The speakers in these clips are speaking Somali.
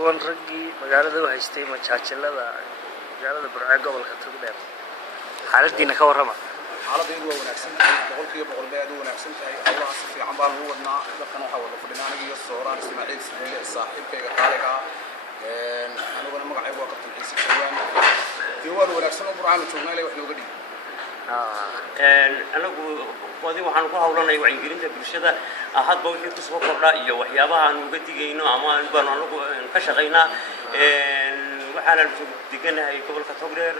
kuwan raggii magaalada u haystay majaajilada magaalada Burco gobolka Togdheer xaaladiina ka warrama xaaladaydu waa wanaagsan tahay boqolkiiba boqol bay aad u wanaagsan tahay Allah si fiican baan u wadnaa dadkan waxa wada fadhinaa aniga Sooraan Ismaaciil Sibiile saaxiibkayga qaaliga aniguna magacaygu waa qabtan Ciise Jawaan diwaan wanaagsan oo Burco joognaa ilaa wax looga dhigay anagu wadi waxaan ku hawlanay wacyigelinta bulshada hadba wixii ku soo kordha iyo waxyaabaha aan uga digayno ama aan anagu ka shaqeynaa waxaan deganahay gobolka Togdheer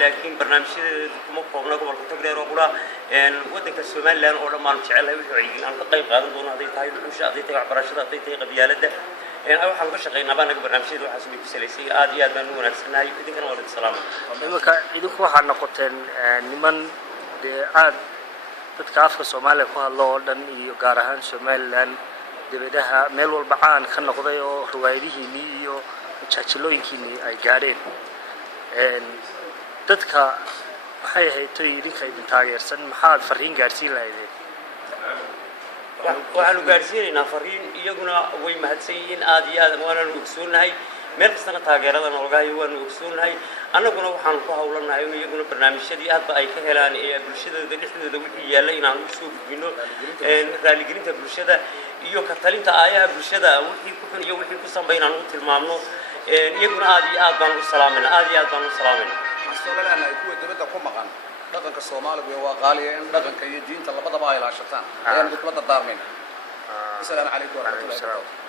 laakiin barnaamijyada kuma koobna gobolka Togdheer oo qura wadanka Somaliland oo dhammaan jecelahay wixii wacyigelin aan ka qayb qaadan doono haday tahay bulshada haday tahay waxbarashada haday tahay qabyaaladda waxaan ka shaqeynaa baan barnaamijyada waxaas ku saleysay aad iyo aad baan u wanaagsanahay idinkana waa salaam imika idinku waxaad noqoteen niman aad dadka afka Soomaaliya ku hadlo oo dhan iyo gaar ahaan Somaliland dibadaha meel walba caan ka noqday oo riwaayadihiinii iyo majaajilooyinkiinii ay gaadheen dadka waxay ahayd idinka idin taageersan maxaad fariin gaarsiin lahaydeen waxaanu gaarsiinaynaa fariin iyaguna way mahadsan yihiin aad iyo aad waana ogsoonahay meel kastana taageerada noolgahay waanu ogsoonahay annaguna waxaan ku hawlanahay iyaguna barnaamijyadii aadba ay ka helaan ee bulshadooda dhexdooda wixii yaalla inaan u soo gudbino raaligelinta bulshada iyo ka talinta aayaha bulshada wixii ku xun iyo wixii ku sameynaan u tilmaamno iyaguna aad iyo aad baan u salaaminaa aad iyo aad baan u salaaminaa Somaliland ay kuwa dibadda ku maqan dhaqanka Soomaaliga waa qaali in dhaqanka iyo diinta labadaba ay ilaashataan ayaan dadka dardaarmeen. Assalaamu calaykum wa rahmatullahi wa barakatuh.